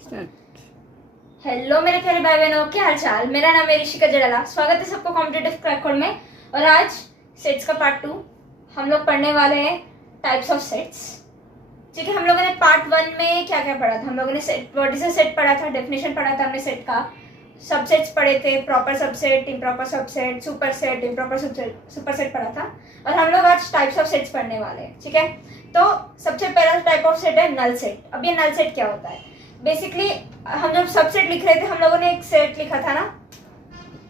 Hello मेरे प्यारे भाई बहनों, क्या हाल चाल। मेरा नाम है ऋषिका जड़ाला। स्वागत है सबको कॉम्पिटिटिव क्रैक कोड में। और आज सेट्स का पार्ट 2 हम लोग पढ़ने वाले हैं, टाइप्स ऑफ सेट्स। ठीक है, हम लोगों ने पार्ट 1 में क्या क्या पढ़ा था। हम लोगों ने set, what is a set पढ़ा था, डेफिनेशन पढ़ा था हमने सेट का, सबसेट्स पढ़े थे, proper subset, improper subset, super set, improper super set पढ़ा था। और हम लोग आज टाइप्स ऑफ सेट्स पढ़ने वाले हैं। ठीक है, तो सबसे पहला टाइप ऑफ सेट है नल सेट। अब ये नल सेट क्या होता है? बेसिकली हम जब सबसेट लिख रहे थे, हम लोगों ने एक सेट लिखा था ना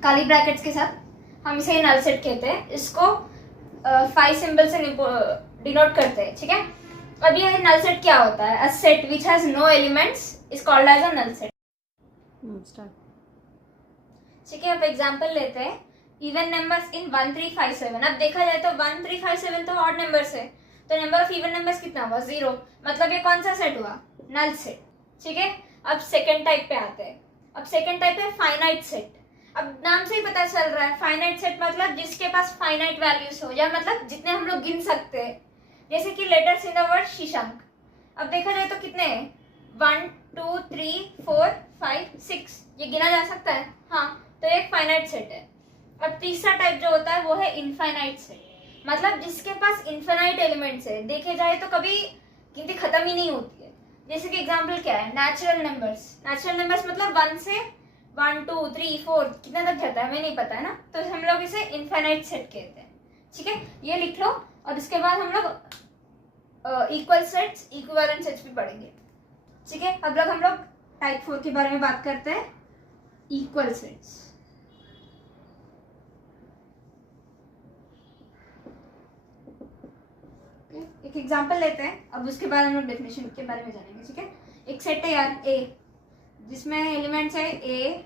काली ब्रैकेट्स के साथ, हम इसे नल सेट कहते हैं। इसको 5 सिंबल से डिनोट करते हैं। ठीक है, अब ये नल सेट क्या होता है? A set which has no elements is called as a null set. ठीक है, अब एग्जांपल लेते हैं, इवन नंबर्स इन 1 3 5 7। अब देखा जाए तो 1 3 5 7 तो ऑड नंबर्स है, तो नंबर ऑफ इवन नंबर्स कितना हुआ? 0। मतलब ये कौन सा सेट हुआ? Null set. ठीक है, अब सेकेंड टाइप पे आते हैं। अब सेकेंड टाइप है फाइनाइट सेट। अब नाम से ही पता चल रहा है, फाइनाइट सेट मतलब जिसके पास फाइनाइट वैल्यूज हो, या मतलब जितने हम लोग गिन सकते हैं। जैसे कि लेटर्स इन द वर्ड शीशांक। अब देखा जाए तो कितने हैं? 1 2 3 4 5 6, ये गिना जा सकता है। हाँ, तो एक फाइनाइट सेट है। अब तीसरा टाइप जो होता है वो है इनफाइनाइट सेट, मतलब जिसके पास इनफाइनाइट एलिमेंट्स है। देखे जाए तो कभी गिनती खत्म ही नहीं होती है। जैसे कि एग्जांपल क्या है? Natural numbers. नेचुरल नंबर्स मतलब 1 से 1 2 3 4 कितना तक जाता है हमें नहीं पता है ना, तो हम लोग इसे इनफाइनाइट सेट कहते हैं। ठीक है, ये लिख लो। और इसके बाद हम लोग इक्वल सेट्स, इक्विवेलेंट सेट्स भी पढ़ेंगे। ठीक है, अब हम लोग टाइप 4 के बारे में बात करते हैं, इक्वल सेट्स। एक एग्जांपल लेते हैं, अब उसके बाद हम लोग डेफिनेशन के बारे में जानेंगे। ठीक है, एक सेट है यार ए, जिसमें एलिमेंट्स है ए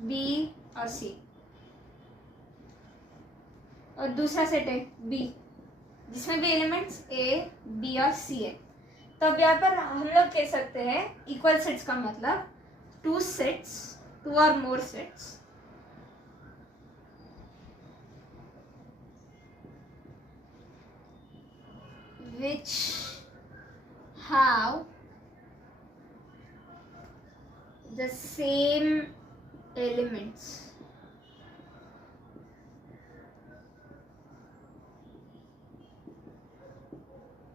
बी और सी। और दूसरा सेट है बी, जिसमें भी एलिमेंट्स ए बी और सी है। तो अब यहाँ पर हम लोग कह सकते हैं इक्वल सेट्स का मतलब 2 सेट्स, 2 और मोर sets which have the same elements.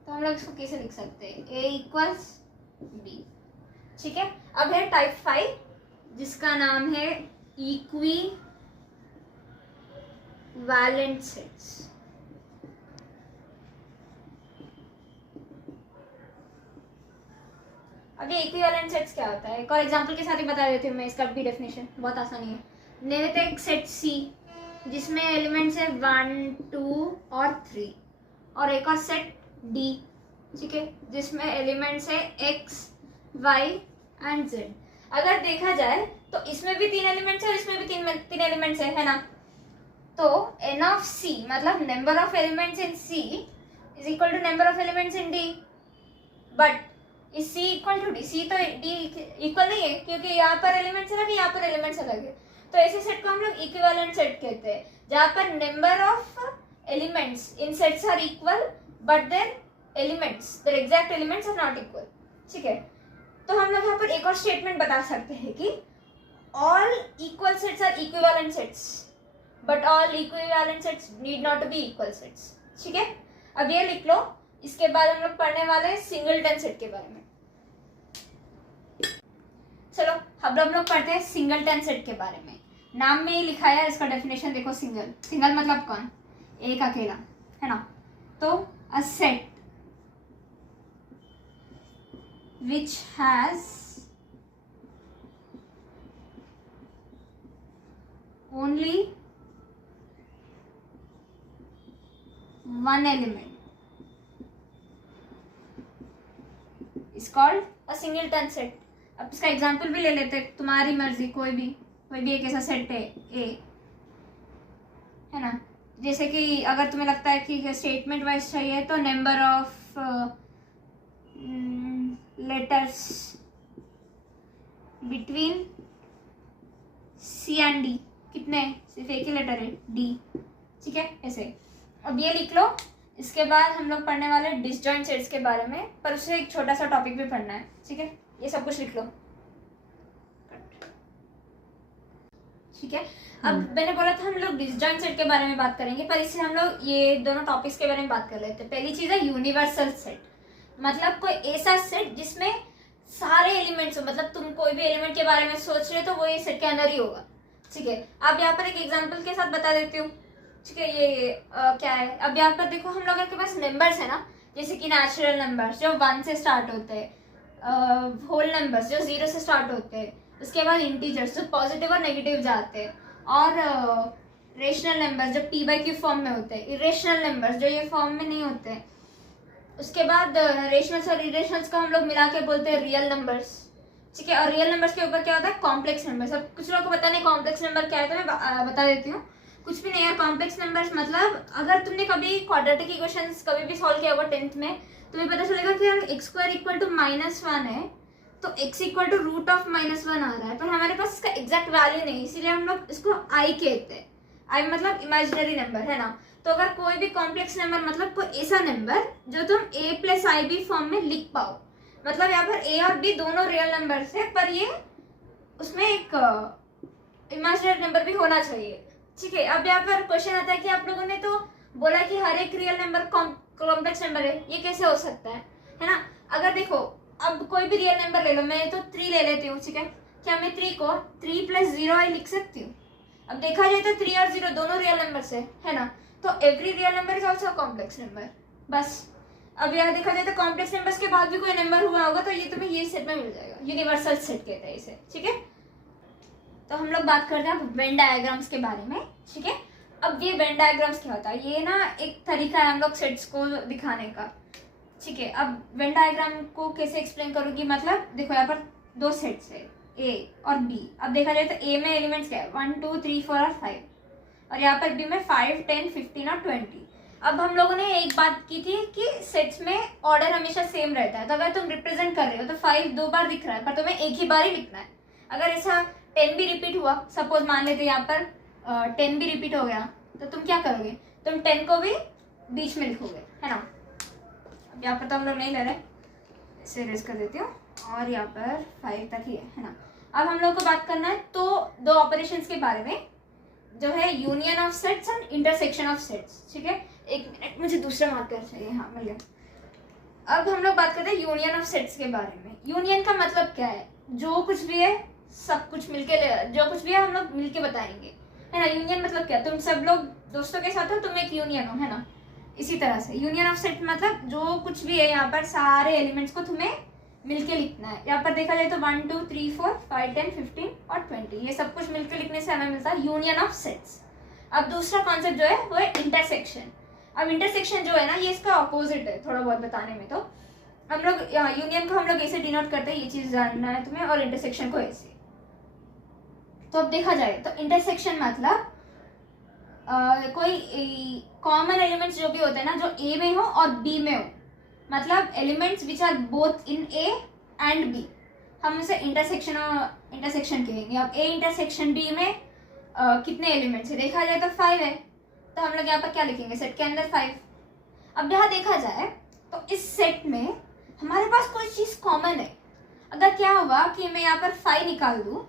तो हम लोग इसको कैसे लिख सकते हैं? A equals B। ठीक है, अब है टाइप 5, जिसका नाम है इक्वी वैलेंट सेट्स। अब ये इक्विवेलेंट सेट्स क्या होता है? एक और एग्जांपल के साथ ही बता देती हूँ मैं, इसका भी डेफिनेशन बहुत आसानी है। ले लेते हैं एक सेट सी, जिसमें एलिमेंट्स है 1 2 और 3, और एक और सेट डी, ठीक है, जिसमें एलिमेंट्स है एक्स वाई एंड जेड। अगर देखा जाए तो इसमें भी 3 एलिमेंट्स है और इसमें भी तीन एलिमेंट्स है ना। तो एन ऑफ सी मतलब number of elements in C is equal to number of elements in D. But इस C equal to D, C तो डी इक्वल नहीं है, क्योंकि यहाँ पर एलिमेंट्स अलग है, यहाँ पर एलिमेंट्स अलग है। तो ऐसे सेट को हम लोग इक्विवेलेंट सेट कहते हैं, जहाँ पर number of elements in sets are equal but then elements, there exact elements are not equal. ठीक है, तो हम लोग यहाँ पर एक और स्टेटमेंट बता सकते हैं कि all equal sets are equivalent sets, but all equivalent sets need not to be equal sets. ठीक है, अब ये लिख लो। इसके बाद हम लोग पढ़ने वाले हैं सिंगलटन सेट के बारे में। चलो अब हम लोग पढ़ते हैं सिंगलटन सेट के बारे में। नाम में ही लिखा है, इसका डेफिनेशन देखो। सिंगल, सिंगल मतलब कौन? एक अकेला, है ना। तो अ set which has only one element is called a singleton set. अब इसका एग्जांपल भी ले लेते हैं, तुम्हारी मर्जी, कोई भी एक ऐसा सेट है ए, है ना। जैसे कि अगर तुम्हें लगता है कि स्टेटमेंट वाइज चाहिए, तो number of letters between C and D कितने? सिर्फ एक ही लेटर है, डी। ठीक है, ऐसे। अब ये लिख लो। इसके बाद हम लोग पढ़ने वाले डिसजॉइंट सेट्स के बारे में, पर उससे एक छोटा सा टॉपिक भी पढ़ना है। ठीक है, ये सब कुछ लिख लो, ठीक है। अब मैंने बोला था हम लोग डिसजॉइंट सेट के बारे में बात करेंगे, पर इससे हम लोग ये दोनों टॉपिक्स के बारे में बात कर लेते हैं। पहली चीज है यूनिवर्सल सेट, मतलब कोई ऐसा सेट जिसमें सारे एलिमेंट्स हो, मतलब तुम कोई भी एलिमेंट के बारे में सोच रहे हो तो वो ये सेट के अंदर ही होगा, ठीक है। अब यहाँ पर एक एग्जांपल के साथ बता देती हूँ, ठीक है। ये क्या है, अब यहाँ पर देखो हम लोगों के पास नंबर्स है ना, जैसे कि नेचुरल नंबर्स जो 1 से स्टार्ट होते हैं, होल नंबर्स जो 0 से स्टार्ट होते हैं, उसके बाद इंटीजर्स जो पॉजिटिव और नेगेटिव जाते हैं, और रेशनल नंबर्स जो p/q फॉर्म में होते हैं, इरेशनल नंबर्स जो ये फॉर्म में नहीं होते हैं, उसके बाद रेशनल्स और इरेशनल्स को हम लोग मिला के बोलते हैं रियल नंबर्स, ठीक है। और रियल नंबर्स के ऊपर क्या होता है, कॉम्प्लेक्स नंबर्स। अब कुछ लोगों को पता नहीं कॉम्प्लेक्स नंबर क्या है, तो मैं बता देती हूँ। कुछ भी नहीं है कॉम्प्लेक्स नंबर्स, मतलब अगर तुमने कभी क्वाड्रेटिक इक्वेशंस कभी भी सॉल्व किया होगा 10th में, तुम्हें पता चलेगा कि यार x² इक्वल टू -1 है, तो x equal to root of -1 आ रहा है, पर हमारे पास इसका एग्जैक्ट वैल्यू नहीं, इसीलिए हम लोग इसको i कहते हैं। i मतलब इमेजिनरी नंबर है ना। तो अगर कोई भी कॉम्प्लेक्स नंबर मतलब कोई ऐसा नंबर जो तुम a + ib फॉर्म में लिख पाओ, मतलब यहाँ पर a और b दोनों रियल नंबर्स है, पर ये उसमें एक इमेजिनरी नंबर भी होना चाहिए, ठीक है। अब यहाँ पर क्वेश्चन आता है कि आप लोगों ने तो बोला कि हर एक रियल नंबर कॉम्प्लेक्स नंबर है, ये कैसे हो सकता है ना। अगर देखो अब कोई भी रियल नंबर ले लो, मैं तो 3 ले लेती हूँ, ठीक है। क्या मैं 3 को 3 + 0i लिख सकती हूँ? अब देखा जाए तो 3 और 0 दोनों रियल नंबर है ना, तो every real number is also complex number, बस। अब यहाँ देखा जाए तो कॉम्प्लेक्स नंबर्स के बाद भी कोई नंबर हुआ होगा तो ये तुम्हें ये सेट में मिल जाएगा, यूनिवर्सल सेट कहते हैं इसे, ठीक है। तो हम लोग बात करते हैं वेन डायग्राम्स के बारे में, ठीक है। अब ये वेन डायग्राम्स क्या होता है, ये ना एक तरीका है हम लोग सेट्स को दिखाने का, ठीक है। अब वेन डायग्राम को कैसे एक्सप्लेन करूँगी, मतलब देखो यहाँ पर 2 सेट्स है A और B। अब देखा जाए तो A में एलिमेंट्स क्या है, 1 2 3 4 और 5, और यहाँ पर B में 5 10 15 और 20। अब हम लोगों ने एक बात की थी कि सेट्स में ऑर्डर हमेशा सेम रहता है, तो अगर तुम रिप्रेजेंट कर रहे हो तो 5 2 बार दिख रहा है, पर तुम्हें एक ही बार ही लिखना है। अगर ऐसा 10 भी रिपीट हुआ, सपोज मान लेते यहाँ पर 10 भी रिपीट हो गया, तो तुम क्या करोगे, तुम 10 को भी बीच में लिखोगे, है ना। अब यहाँ पर तो हम लोग नहीं ले रहे, इसे रेज कर देती हूँ, और यहाँ पर 5 तक ही है ना। अब हम लोग को बात करना है तो 2 ऑपरेशंस के बारे में, जो है union of sets and intersection of sets, ठीक है। एक मिनट, मुझे दूसरा मार्कर चाहिए, हाँ मिल गया। अब हम लोग बात करते हैं यूनियन ऑफ सेट्स के बारे में। यूनियन का मतलब क्या है, जो कुछ भी है सब कुछ मिलके, जो कुछ भी है हम लोग मिलके बताएंगे, है ना। यूनियन मतलब क्या, तुम सब लोग दोस्तों के साथ हो, तुम एक यूनियन हो, है ना। इसी तरह से यूनियन ऑफ सेट मतलब जो कुछ भी है यहाँ पर सारे एलिमेंट्स को तुम्हें मिलके लिखना है। यहाँ पर देखा जाए तो 1 2 3 4 5 10 15 और 20, ये सब कुछ मिलके लिखने से हमें मिलता है यूनियन ऑफ सेट्स। अब दूसरा कॉन्सेप्ट जो है वो है इंटरसेक्शन। अब इंटरसेक्शन जो है ना, ये इसका अपोजिट है थोड़ा बहुत बताने में। तो हम लोग यूनियन को हम लोग ऐसे डिनोट करते हैं, ये चीज जानना है तुम्हें, और इंटरसेक्शन को ऐसे। तो अब देखा जाए तो इंटरसेक्शन मतलब कोई कॉमन एलिमेंट्स जो भी होते हैं ना, जो ए में हो और बी में हो, मतलब elements which are both in A and B, हम उसे इंटरसेक्शन कहेंगे। अब ए इंटरसेक्शन बी में कितने एलिमेंट्स है, देखा जाए तो 5 है, तो हम लोग यहाँ पर क्या लिखेंगे, सेट के अंदर 5। अब यहाँ देखा जाए तो इस सेट में हमारे पास कोई चीज कॉमन है। अगर क्या होगा कि मैं यहाँ पर 5 निकाल दूं,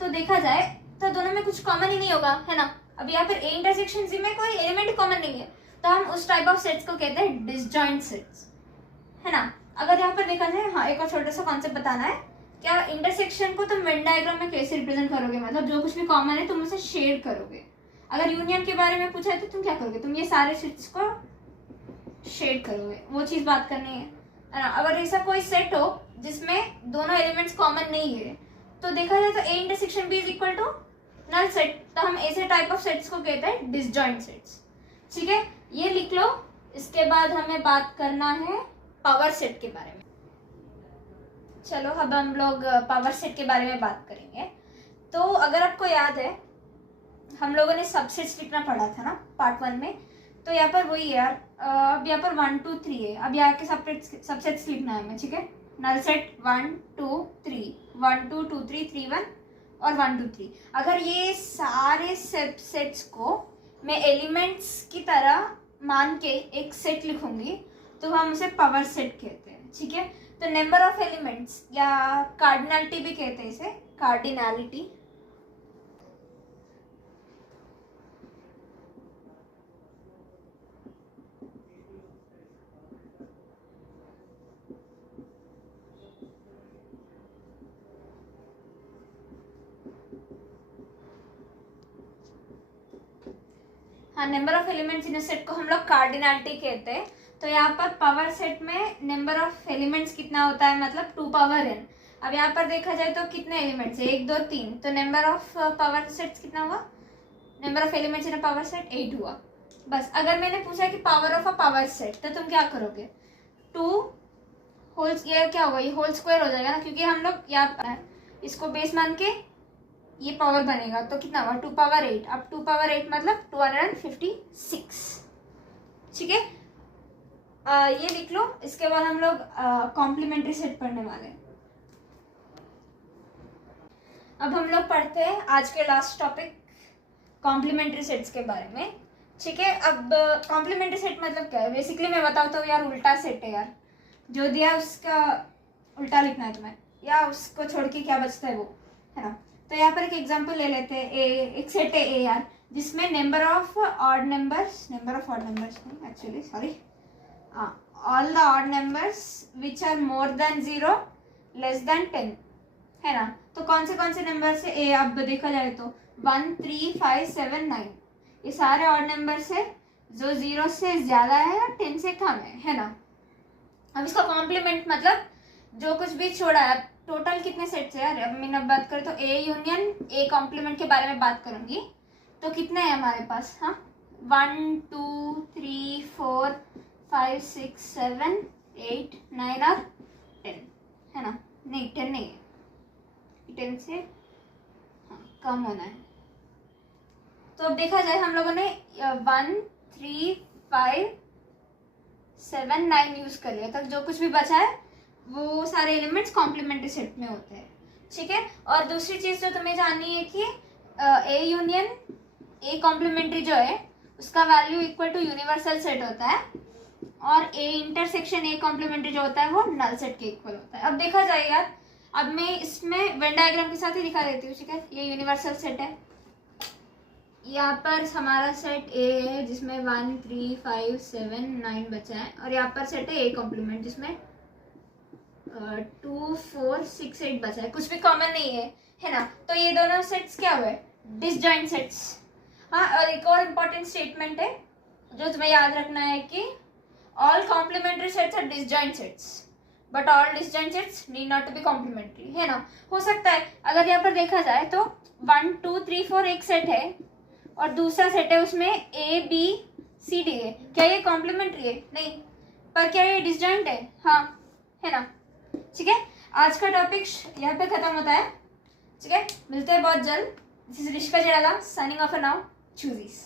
तो देखा जाए तो दोनों में कुछ कॉमन ही नहीं होगा, है ना। अब यहाँ पर ए इंटरसेक्शन सी में कोई एलिमेंट कॉमन नहीं है, तो हम उस टाइप ऑफ सेट्स को कहते हैं डिसजॉइंट सेट्स, है ना। अगर यहाँ पर देखा जाए, हाँ एक और छोटा सा कॉन्सेप्ट बताना है, क्या इंटरसेक्शन को तुम वेन डायग्राम में कैसे रिप्रेजेंट करोगे, मतलब जो कुछ भी कॉमन है तुम उसे शेड करोगे। अगर यूनियन के बारे में पूछा है तो तुम क्या करोगे, तुम ये सारे सेट्स को शेड करोगे, वो चीज बात करनी है ना। अगर ऐसा कोई सेट हो जिसमें दोनों एलिमेंट्स कॉमन नहीं है, तो देखा जाए तो A intersection B is equal to null set, तो हम ऐसे टाइप ऑफ सेट्स को कहते हैं डिसजॉइंट सेट्स, ठीक है। ये लिख लो। इसके बाद हमें बात करना है पावर सेट के बारे में। चलो अब हम लोग पावर सेट के बारे में बात करेंगे। तो अगर आपको याद है, हम लोगों ने सबसेट्स लिखना पड़ा था ना पार्ट 1 में, तो यहाँ पर वही है यार। अब यहाँ पर 1 2 3 है, अब यहाँ के सबसेट्स लिखना है हमें, ठीक है। नल सेट 1 2 3 1 2 2 3 3 1 और 1 2 3। अगर ये सारे सेट्स को मैं एलिमेंट्स की तरह मान के एक सेट लिखूंगी, तो हम उसे पावर सेट कहते हैं, ठीक है। तो नंबर ऑफ एलिमेंट्स या कार्डिनलिटी भी कहते हैं इसे, कार्डिनलिटी। हाँ, number of elements in set को हम लोग कार्डिनलिटी कहते हैं। तो यहाँ पर पावर सेट में नंबर ऑफ एलिमेंट्स कितना होता है, मतलब 2 पावर n। अब यहाँ पर देखा जाए तो कितने एलिमेंट्स है, 1 2 3, तो नंबर ऑफ पावर सेट्स कितना हुआ, number of elements in a power set 8 हुआ। बस अगर मैंने पूछा कि power of a power set, तो तुम क्या करोगे, 2 होल्स, ये क्या होगा, ये होल स्क्वायर हो जाएगा ना, क्योंकि हम लोग यहाँ इसको बेस मान के ये पावर बनेगा, तो कितना हुआ 2 पावर 8। अब 2 पावर 8 मतलब 256। ठीक है, ये लिख लो। इसके बाद हम लोग कॉम्प्लीमेंट्री सेट पढ़ने वाले हैं। अब हम लोग पढ़ते हैं आज के लास्ट टॉपिक कॉम्प्लीमेंट्री सेट्स के बारे में। ठीक है, अब कॉम्प्लीमेंट्री सेट मतलब क्या है, बेसिकली मैं बताता हूँ यार, उल्टा सेट है यार, जो दिया उसका उल्टा लिखना है तुम्हें, या उसको छोड़ के क्या बचता है वो, है ना। तो यहाँ पर एक एग्जांपल ले लेते हैं, एक सेट है ए यार, जिसमें number of odd numbers actually sorry all the odd numbers which are more than 0 less than 10, है ना। तो कौन से नंबर से ए, अब देखा जाए तो 1 3 5 7 9, ये सारे ऑड नंबर्स है जो 0 से ज्यादा है या 10 से कम है ना। अब इसका कॉम्प्लीमेंट मतलब जो कुछ भी छोड़ा है, टोटल कितने सेट्स है यार, अब मैंने बात करें तो ए यूनियन ए कॉम्प्लीमेंट के बारे में बात करूंगी, तो कितने हैं हमारे पास, हाँ 1 2 3 4 5 6 7 8 9 और 10, है ना। नहीं 10 नहीं है, 10 से हाँ कम होना है। तो अब देखा जाए हम लोगों ने 1 3 5 7 9 यूज कर लिया, तक जो कुछ भी बचा है वो सारे एलिमेंट्स कॉम्प्लीमेंट्री सेट में होते हैं। ठीक है, और दूसरी चीज जो तुम्हें जाननी है कि ए यूनियन ए कॉम्प्लीमेंट्री जो है उसका value equal to universal set होता है, और ए इंटरसेक्शन ए कॉम्प्लीमेंट्री जो होता है वो नल सेट के इक्वल होता है। अब देखा जाए यार, अब मैं इसमें वेन डायग्राम के साथ ही दिखा देती हूँ। ठीक है, ये यूनिवर्सल सेट है, यहाँ पर हमारा सेट ए है जिसमें 1 3 5 7 9 बचा है, और यहाँ पर सेट है ए कॉम्प्लीमेंट जिसमें 2 4 6 8 बचा है, कुछ भी कॉमन नहीं है ना। तो ये दोनों सेट्स क्या हुए, डिसजॉइंट सेट्स। हाँ, और एक और इम्पोर्टेंट स्टेटमेंट है जो तुम्हें याद रखना है कि all complementary sets are disjoint sets, but all disjoint sets need not to be complementary, है ना। हो सकता है अगर यहाँ पर देखा जाए तो 1 2 3 4 एक सेट है और दूसरा सेट है उसमें ए बी सी डी है, क्या ये कॉम्प्लीमेंट्री है, नहीं, पर क्या ये डिसजॉइंट है, हाँ, है ना। ठीक है, आज का टॉपिक यहाँ पे खत्म होता है। ठीक है, मिलते हैं बहुत जल्द। This is Rishika Jedala signing off now, चूजीस।